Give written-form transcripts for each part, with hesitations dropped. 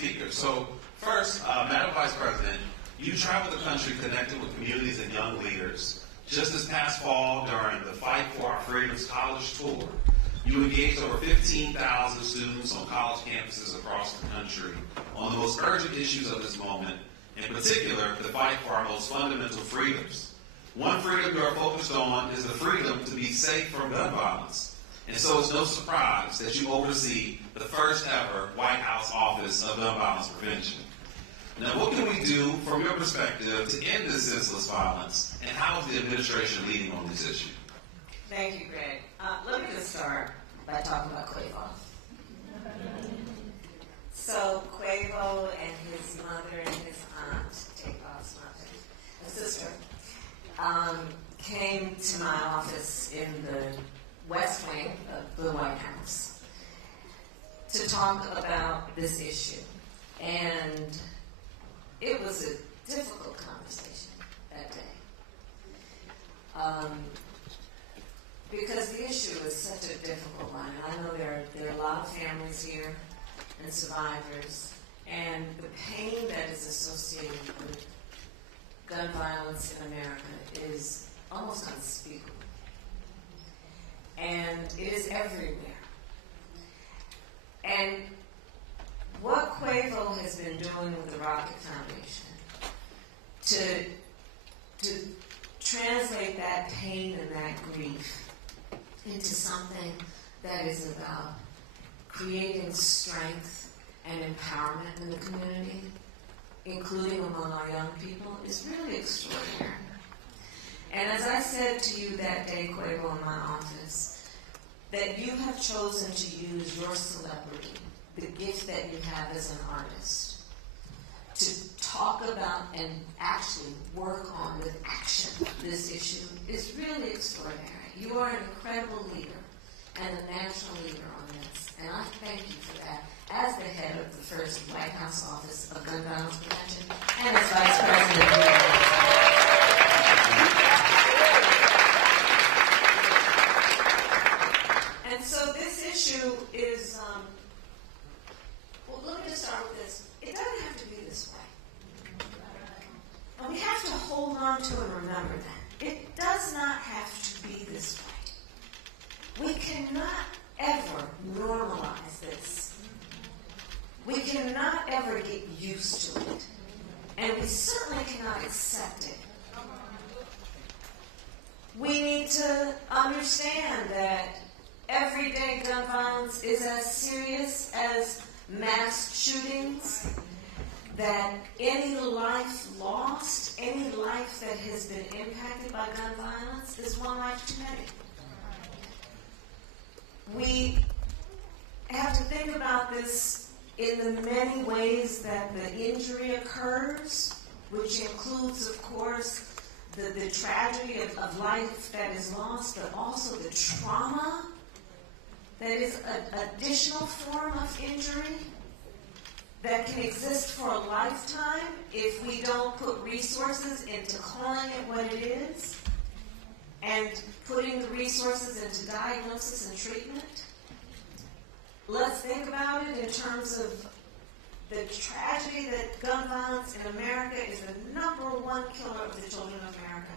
speakers. So first, Madam Vice President, you traveled the country connected with communities and young leaders. Just this past fall, during the Fight for Our Freedoms College Tour, you engaged over 15,000 students on college campuses across the country on the most urgent issues of this moment, in particular, the fight for our most fundamental freedoms. One freedom you are focused on is the freedom to be safe from gun violence. And so it's no surprise that you oversee the first ever White House Office of Gun Violence Prevention. Now, what can we do, from your perspective, to end this senseless violence, and how is the administration leading on this issue? Thank you, Greg. Let me just start by talking about Quavo. So Quavo and his mother and his aunt, Takeoff's mother and sister, came to my office in the West Wing of the White House to talk about this issue. And it was a difficult conversation that day. Because the issue is such a difficult one. And I know there are a lot of families here and survivors, and the pain that is associated with gun violence in America is almost unspeakable. And it is everywhere. And what Quavo has been doing with the Rocket Foundation to translate that pain and that grief into something that is about creating strength and empowerment in the community, including among our young people, is really extraordinary. And as I said to you that day, Quavo, in my office, that you have chosen to use your celebrity, the gift that you have as an artist, to talk about and actually work on with action this issue is really extraordinary. You are an incredible leader and a national leader on this, and I thank you for that as the head of the first White House Office of Gun Violence Prevention and as Vice President. And so this issue is, well, let me just start with this. It doesn't have to be this way. And we have to hold on to and remember that. It does not have to be this way. We cannot ever normalize this. We cannot ever get used to it. And we certainly cannot accept it. We need to understand that everyday gun violence is as serious as mass shootings, that any life lost, any life that has been impacted by gun violence is one life too many. We have to think about this in the many ways that the injury occurs, which includes, of course, the tragedy of life that is lost, but also the trauma that is an additional form of injury that can exist for a lifetime if we don't put resources into calling it what it is and putting the resources into diagnosis and treatment. Let's think about it in terms of the tragedy that gun violence in America is the #1 killer of the children of America.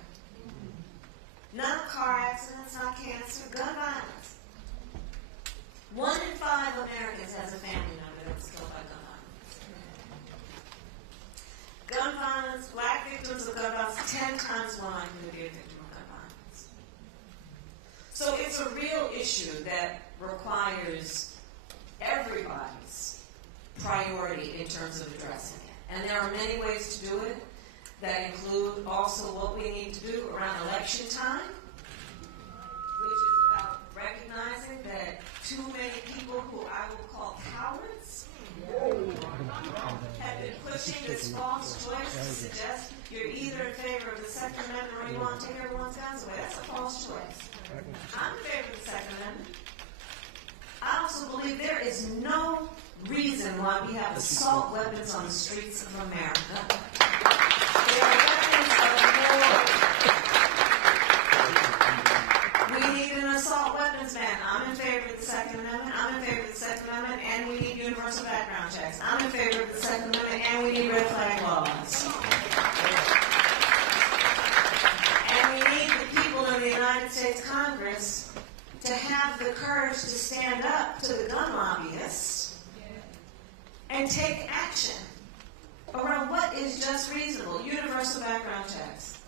Not car accidents, not cancer, gun violence. 1 in 5 Americans has a family member that was killed by gun violence. Gun violence, black victims of gun violence, 10 times more likely to be a victim of gun violence. So it's a real issue that requires everybody's priority in terms of addressing it. And there are many ways to do it that include also what we need to do around election time, which is about recognizing that too many people who I will call cowards have been pushing this false choice to suggest you're either in favor of the Second Amendment or you want to take everyone's guns away. That's a false choice. I'm in favor of the Second Amendment. I also believe there is no reason why we have assault weapons on the streets of America. There are weapons of war. We need an assault weapons ban. I'm in favor of the Second Amendment. I'm in favor of the Second Amendment, and we need universal universal background checks. I'm in favor of the Second Amendment, and we need red flag laws. And we need the people in the United States Congress to have the courage to stand up to the gun lobbyists and take action around what is just reasonable. Universal background checks.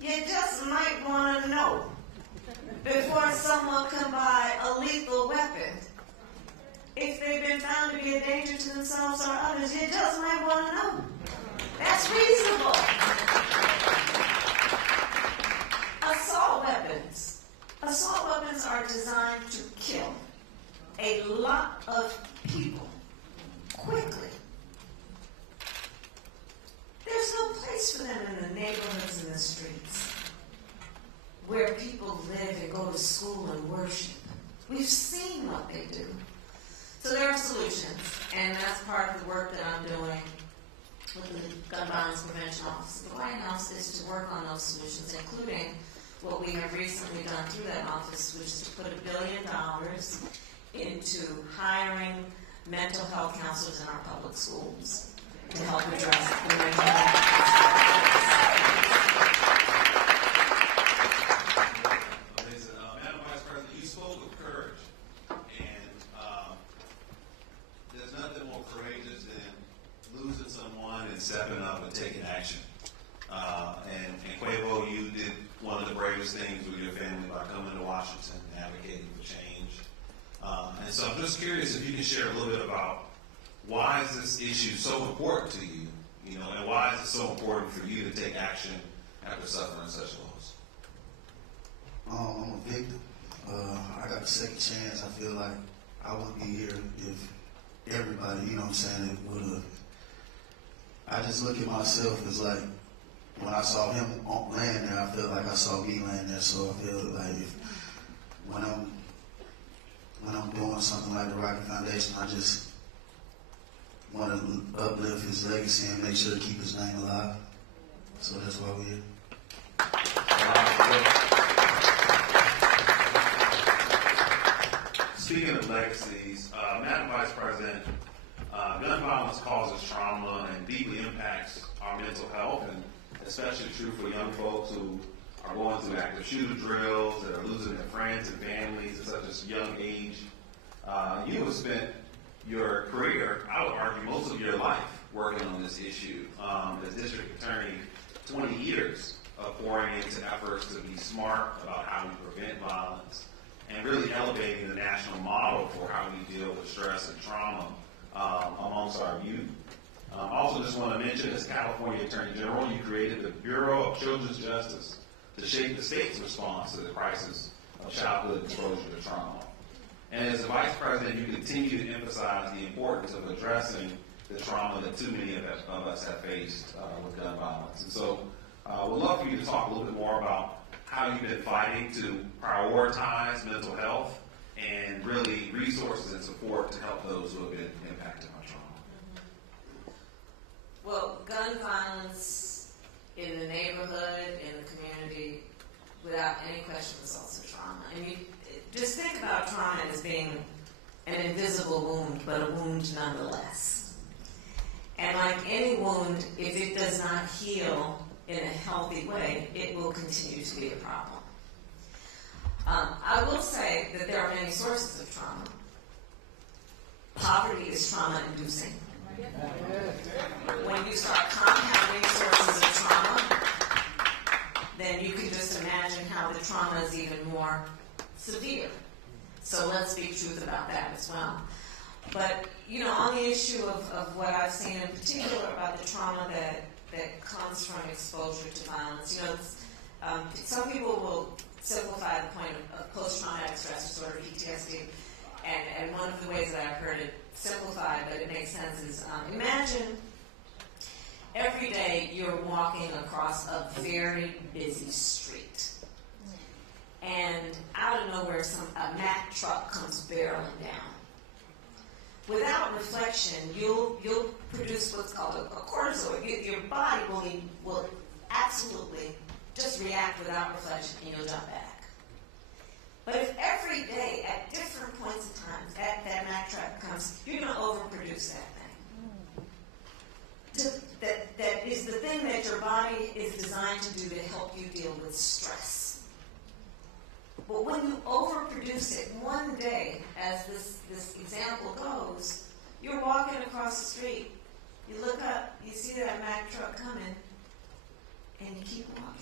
You just might want to know before someone can buy a lethal weapon. If they've been found to be a danger to themselves or others, you just might want to know. That's reasonable. Assault weapons. Assault weapons are designed to kill a lot of people quickly. There's no place for them in the neighborhoods and the streets where people live and go to school and worship. We've seen what they do. So there are solutions, and that's part of the work that I'm doing with the Gun Violence Prevention Office. The White House is to work on those solutions, including what we have recently done through that office, which is to put $1 billion into hiring mental health counselors in our public schools to help address the mental health. Madam Vice President, you spoke with courage, and there's nothing more courageous than losing someone and stepping up and taking action. And Quavo, you did one of the bravest things with your family by coming to Washington and advocating for change. And so I'm just curious if you can share a little bit about why is this issue so important to you, and why is it so important for you to take action after suffering such loss? I'm a victim. I got a second chance. I feel like I wouldn't be here if everybody, it would have. I just look at myself as like, when I saw him laying there, I feel like I saw me laying there. So I feel like when I'm doing something like the Rocky Foundation, I just want to uplift his legacy and make sure to keep his name alive. So that's why we're here. Speaking of legacies, Madam Vice President, gun violence causes trauma and deeply impacts our mental health, and especially true for young folks who are going through active shooter drills, that are losing their friends and families at such a young age. You have spent your career, I would argue, most of your life working on this issue. As district attorney, 20 years of pouring into efforts to be smart about how we prevent violence and really elevating the national model for how we deal with stress and trauma amongst our youth. I also just want to mention, as California Attorney General, you created the Bureau of Children's Justice to shape the state's response to the crisis of childhood exposure to trauma. And as the Vice President, you continue to emphasize the importance of addressing the trauma that too many of us have faced with gun violence. And so we'd love for you to talk a little bit more about how you've been fighting to prioritize mental health and really resources and support to help those who have been impacted by trauma. Well, gun violence in the neighborhood, in the community, without any question, results in trauma. I mean, just think about trauma as being an invisible wound, but a wound nonetheless. And like any wound, if it does not heal in a healthy way, it will continue to be a problem. I will say that there are many sources of trauma. Poverty is trauma-inducing. When you start compounding sources of trauma, then you can just imagine how the trauma is even more severe. So let's speak truth about that as well. But, on the issue of what I've seen in particular about the trauma that comes from exposure to violence, some people will simplify the point of post-traumatic stress disorder, PTSD, and one of the ways that I've heard it simplified, but it makes sense, is imagine every day you're walking across a very busy street, and out of nowhere a Mack truck comes barreling down. Without reflection, you'll produce what's called a cortisol. Your body will absolutely just react without reflection, and you'll jump back. But if every day, at different points in time, that Mack truck comes, you're going to overproduce that thing. That is the thing that your body is designed to do to help you deal with stress. But when you overproduce it one day, as this example goes, you're walking across the street, you look up, you see that Mack truck coming, and you keep walking.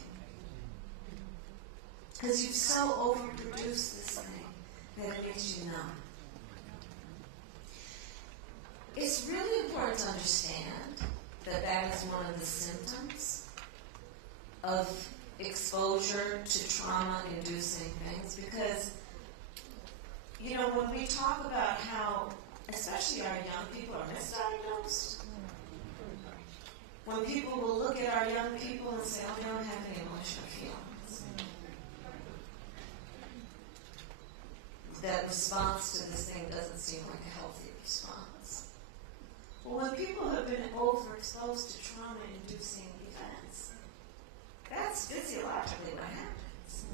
Because you've so overproduced this thing that it makes you numb. It's really important to understand that is one of the symptoms of exposure to trauma-inducing things, because, you know, when we talk about how, especially our young people are misdiagnosed, when people will look at our young people and say, oh, they don't have any emotional feelings, that response to this thing doesn't seem like a healthy response. Well, when people have been overexposed to trauma-inducing events, that's physiologically what happens.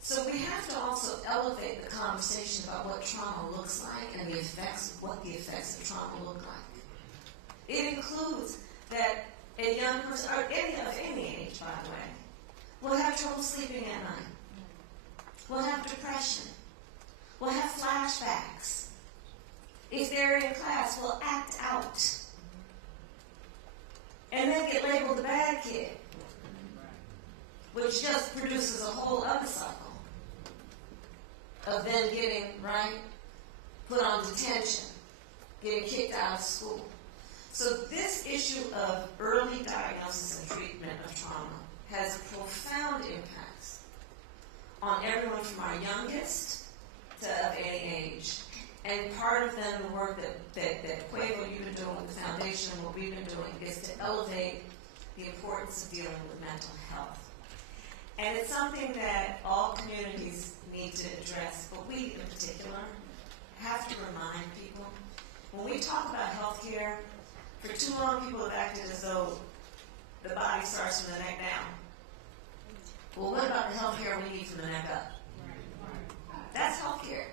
So we have to also elevate the conversation about what trauma looks like and what the effects of trauma look like. It includes that a young person, or any age, by the way, will have trouble sleeping at night, will have depression, will have flashbacks. If they're in class, will act out, and then get labeled the bad kid, which just produces a whole other cycle of them getting, put on detention, getting kicked out of school. So this issue of early diagnosis and treatment of trauma has profound impacts on everyone from our youngest to of any age. And part of then the work that Quavo, you've been doing with the foundation, and what we've been doing, is to elevate the importance of dealing with mental health. And it's something that all communities need to address, but we in particular have to remind people. When we talk about health care, for too long people have acted as though the body starts from the neck down. Well, what about the health care we need from the neck up? That's health care.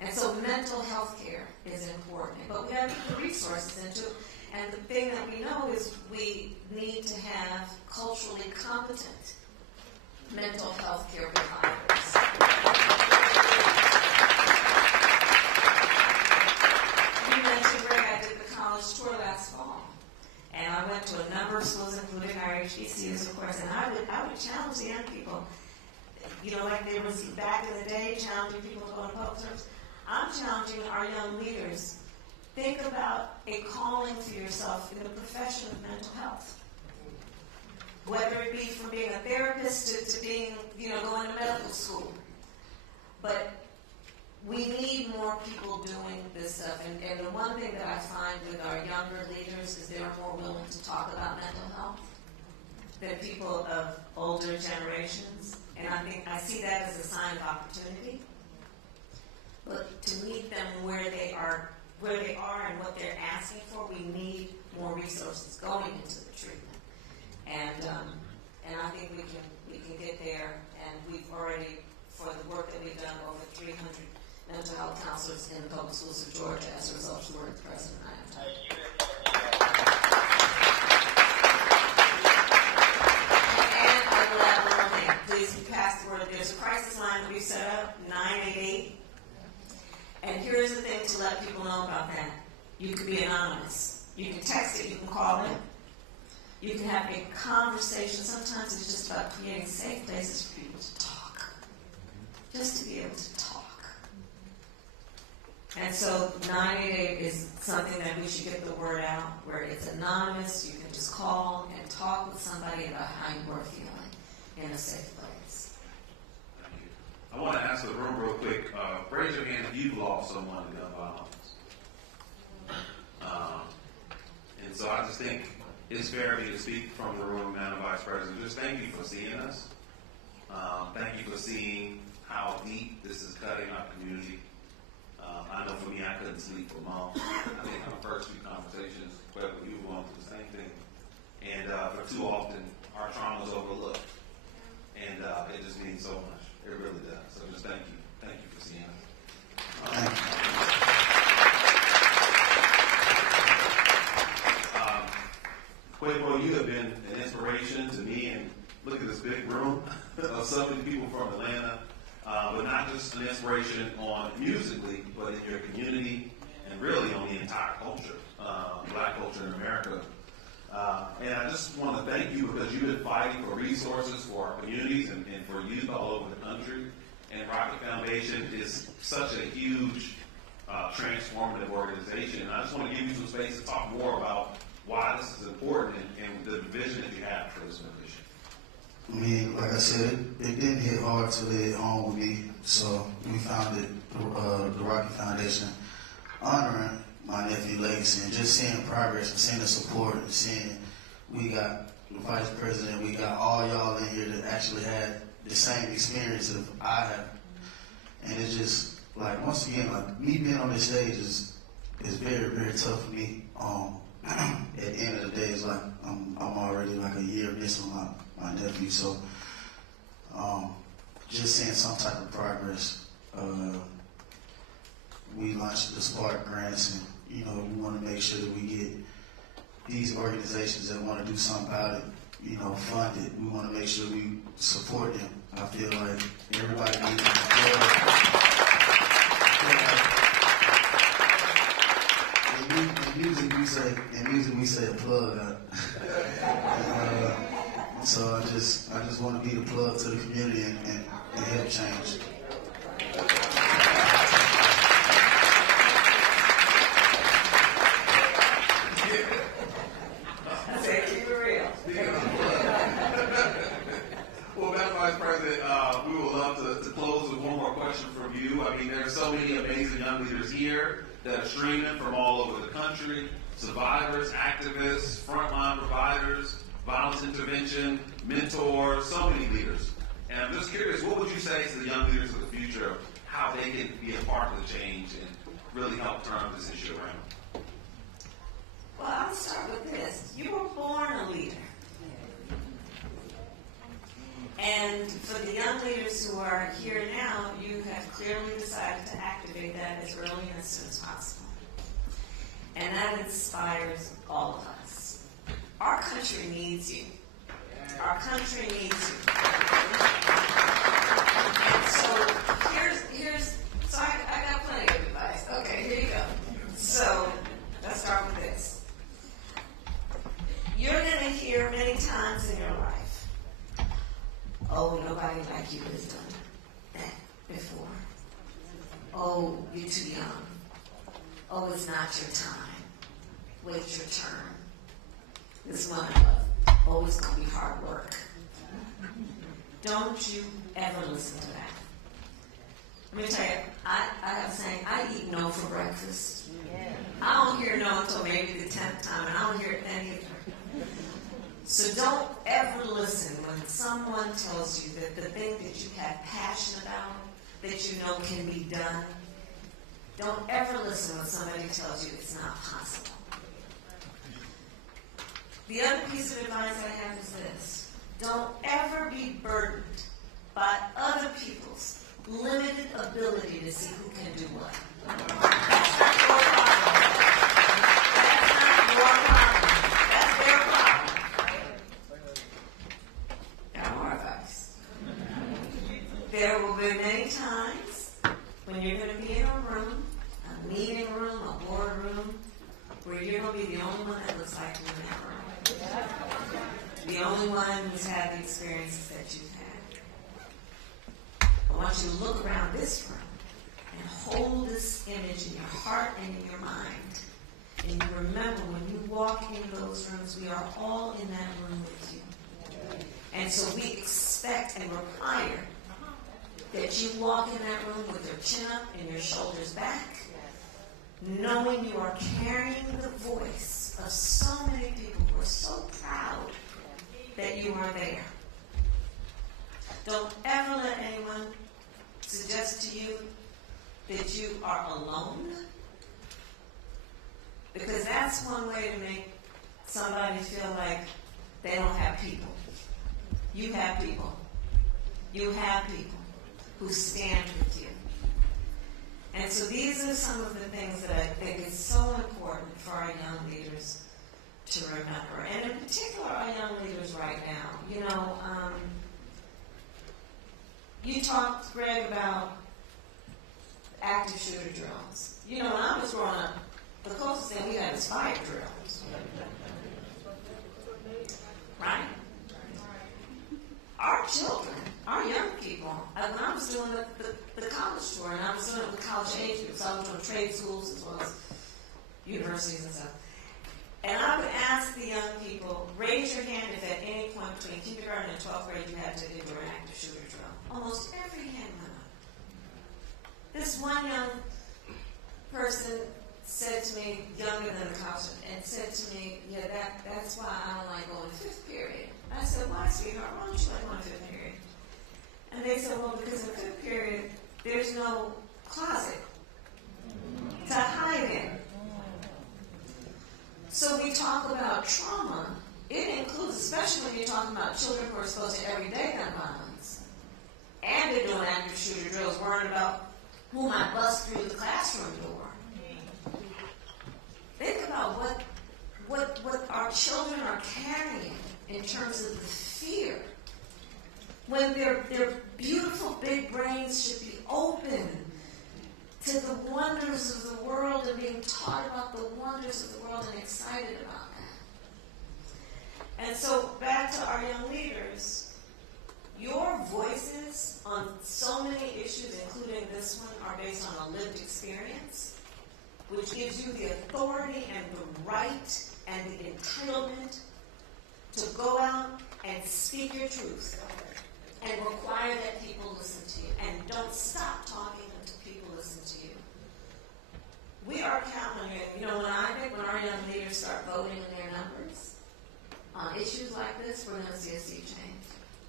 And so mental health care is important. But we have to put resources into it. And the thing that we know is we need to have culturally competent mental health care providers. You mentioned, Greg, I did the college tour last fall. And I went to a number of schools, including our HBCUs, of course, and I would challenge the young people. You know, like there was back in the day, challenging people to go to public service. I'm challenging our young leaders. Think about a calling for yourself in the profession of mental health. Whether it be from being a therapist to being, going to medical school. But we need more people doing this stuff. And the one thing that I find with our younger leaders is they're more willing to talk about mental health than people of older generations. And I see that as a sign of opportunity. But to meet them where they are and what they're asking for, we need more resources going into the treatment. And I think we can get there. And we've already, for the work that we've done, over 300 mental health counselors in the public schools of Georgia as a result of the work the President and I have done. And I will add one more thing. Please pass the word. There's a crisis line that we set up, 988. And here's the thing to let people know about that. You can be anonymous. You can text it. You can call it. You can have a conversation. Sometimes it's just about creating safe places for people to talk. Just to be able to talk. And so 988 is something that we should get the word out, where it's anonymous. You can just call and talk with somebody about how you are feeling in a safe place. I want to ask the room real quick. Raise your hand if you've lost someone to gun violence. And so I just think it's fair of me to speak from the room, Madam Vice President. Just thank you for seeing us. Thank you for seeing how deep this is cutting our community. I know for me, I couldn't sleep for months. I think our first few conversations, whether you were going through the same thing. And for too often, our trauma is overlooked. And it just means so much. It really does. inspiration to me, and look at this big room of so many people from Atlanta, but not just an inspiration on musically, but in your community and really on the entire culture, black culture in America. And I just want to thank you because you've been fighting for resources for our communities and for youth all over the country. And Rocket Foundation is such a huge transformative organization. And I just want to give you some space to talk more about why this is important and the vision that you have for this foundation. I mean, like I said, it didn't hit hard till it hit home with me. So we founded the Rocket Foundation honoring my nephew legacy and just seeing progress and seeing the support and seeing we got the vice president, we got all y'all in here that actually had the same experience that I have. And it's just like, once again, like me being on this stage is very, very tough for me. At the end of the day, it's like I'm already like a year missing my nephew. So just seeing some type of progress. We launched the Spark Grants, and we want to make sure that we get these organizations that want to do something about it, funded. We want to make sure we support them. I feel like everybody needs to in music we say a plug. So I just want to be the plug to the community and help change. Well, Madam Vice President, we would love to close with one more question from you. I mean, there are so many amazing young leaders here that are streaming from all over the country, survivors, activists, frontline providers, violence intervention, mentors, so many leaders. And I'm just curious, what would you say to the young leaders of the future of how they can be a part of the change and really help turn this issue around? Well, I'll start with this. You were born a leader. And for the young leaders who are here now, you have clearly decided to activate that as early and as soon as possible. And that inspires all of us. Our country needs you. Our country needs you. And so I got plenty of advice. Okay, here you go. So let's start with this. You're going to hear many times in your life, oh, nobody like you has done that before. Oh, you're too young. Oh, it's not your time. Wait your turn. This one I love. Oh, it's going to be hard work. Don't you ever listen to that. Let me tell you, I have a saying, I eat no for breakfast. I don't hear no until maybe the 10th time, and I don't hear it then either. So don't ever listen when someone tells you that the thing that you have passion about, that you know can be done. Don't ever listen when somebody tells you it's not possible. The other piece of advice I have is this. Don't ever be burdened by other people's limited ability to see who can do what. That's not your problem. That's not your problem. That's their problem. Got more advice. There will be many times when you're going to be in a room, a meeting room, a boardroom, where you're going to be the only one that looks like you in that room. The only one who's had the experiences that you've had. I want you to look around this room and hold this image in your heart and in your mind. And you remember when you walk in those rooms, we are all in that room with you. And so we expect and require that you walk in that room with your chin up and your shoulders back, knowing you are carrying the voice of so many people who are so proud that you are there. Don't ever let anyone suggest to you that you are alone, because that's one way to make somebody feel like they don't have people. You have people. You have people who stand with you. And so these are some of the things that I think is so important for our young leaders to remember, and in particular our young leaders right now. You know, you talked, Greg, about active shooter drills. You know, when I was growing up, the closest thing we had was fire drills. Right? Our children, our young people, when I was doing the college tour, and I was doing it with college age groups, I was doing trade schools as well as universities and stuff. And I would ask the young people, raise your hand if at any point between kindergarten and 12th grade you had to do an active shooter drill. Almost every hand went up. This one young person said to me, younger than the college, and said to me, yeah, that's why I don't like going to fifth period. I said, why, sweetheart? Why don't you like going to fifth period? And they said, well, because in fifth period, there's no closet to hide in. So we talk about trauma. It includes, especially when you're talking about children who are exposed to everyday gun violence. And they're doing active shooter drills, worrying about who might bust through the classroom door. Think about what our children are carrying in terms of the fear. When their beautiful big brains should be open to the wonders of the world and being taught about the wonders of the world and excited about that. And so back to our young leaders, your voices on so many issues, including this one, are based on a lived experience, which gives you the authority and the right and the entitlement to go out and speak your truth and require that people listen to you. And don't stop talking until people listen to you. We are counting on you. You know, when our young leaders start voting in their numbers on issues like this, we're going to see a sea change.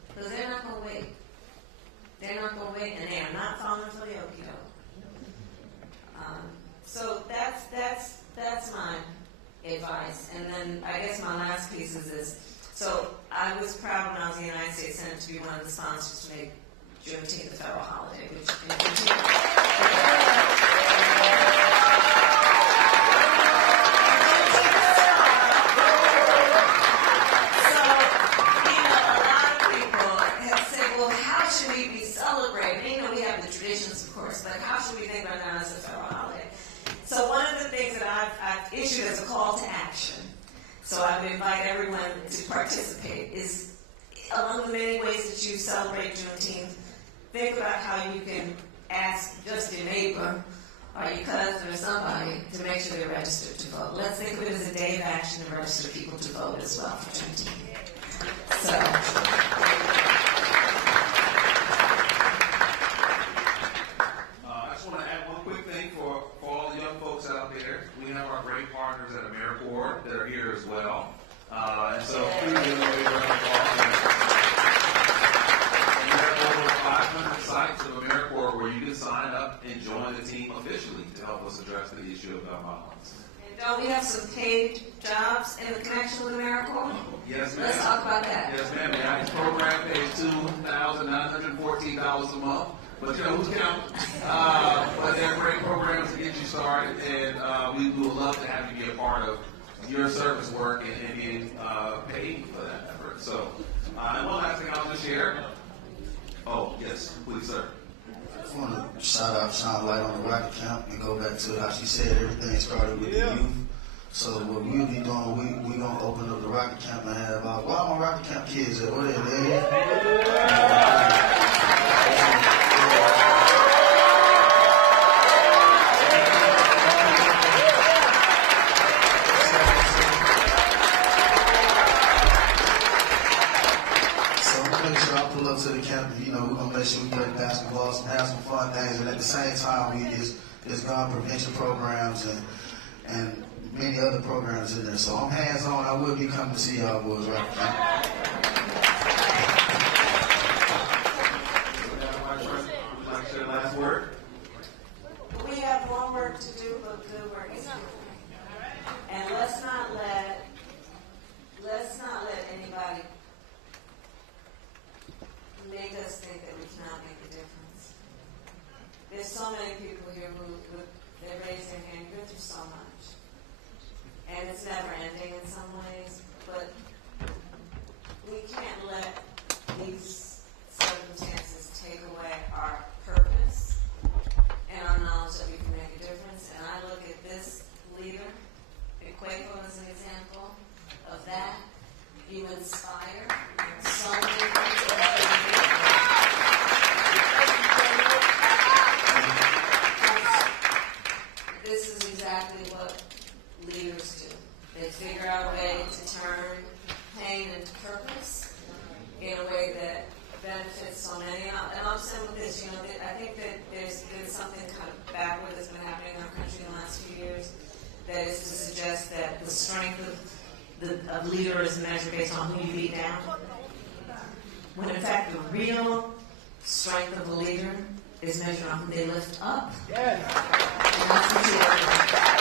Because they're not going to wait. They're not going to wait, and they are not falling for the okie doke. So that's my advice. And then I guess my last piece is this. So I was proud when I was in the United States Senate to be one of the sponsors to make Juneteenth a federal holiday, which so one of the things that I've issued as a call to action, so I would invite everyone to participate, is among the many ways that you celebrate Juneteenth, think about how you can ask just your neighbor or your cousin or somebody to make sure they're registered to vote. Let's think of it as a day of action to register people to vote as well for Juneteenth. So. We have our great partners at AmeriCorps that are here as well. And so through the innovative we have over 500 sites of AmeriCorps where you can sign up and join the team officially to help us address the issue of gun violence. And don't we have some paid jobs in the connection with AmeriCorps? Yes, ma'am. Let's talk about that. Yes, ma'am. The average program pays $2,914 a month. But, you know, who's counting? But they're great programs to get you started, and we would love to have you be a part of your service work and being paid for that effort. So, and one last thing I'll just share. Oh, yes, please, sir. I just want to shout out Shine Light on the Rocket Camp and go back to how she said everything started with the youth. So what we'll be doing, we're going to open up the Rocket Camp and have where are my Rocket Camp kids at? Where they? Pull up to the camp, you know, we're gonna make sure we play basketball, have some fun things, and at the same time, there's gun prevention programs and many other programs in there. So I'm hands-on. I will be coming to see y'all boys right now. Would like to say the last word? We have more work to do, but good work is done. And let's not let anybody make us think that we cannot make a difference. There's so many people here who they raise their hand, you're through so much. And it's never ending in some ways, but we can't let these circumstances take away our purpose and our knowledge that we can make a difference. And I look at this leader, and Quavo as an example of that. You inspire so many people. This is exactly what leaders do. They figure out a way to turn pain into purpose in a way that benefits so many. And I'll say with this, I think that there's been something kind of backward that's been happening in our country in the last few years that is to suggest that the strength of leader is measured based on who you beat down. When in fact the real strength of a leader is measured on who they lift up. Yes. And that's what you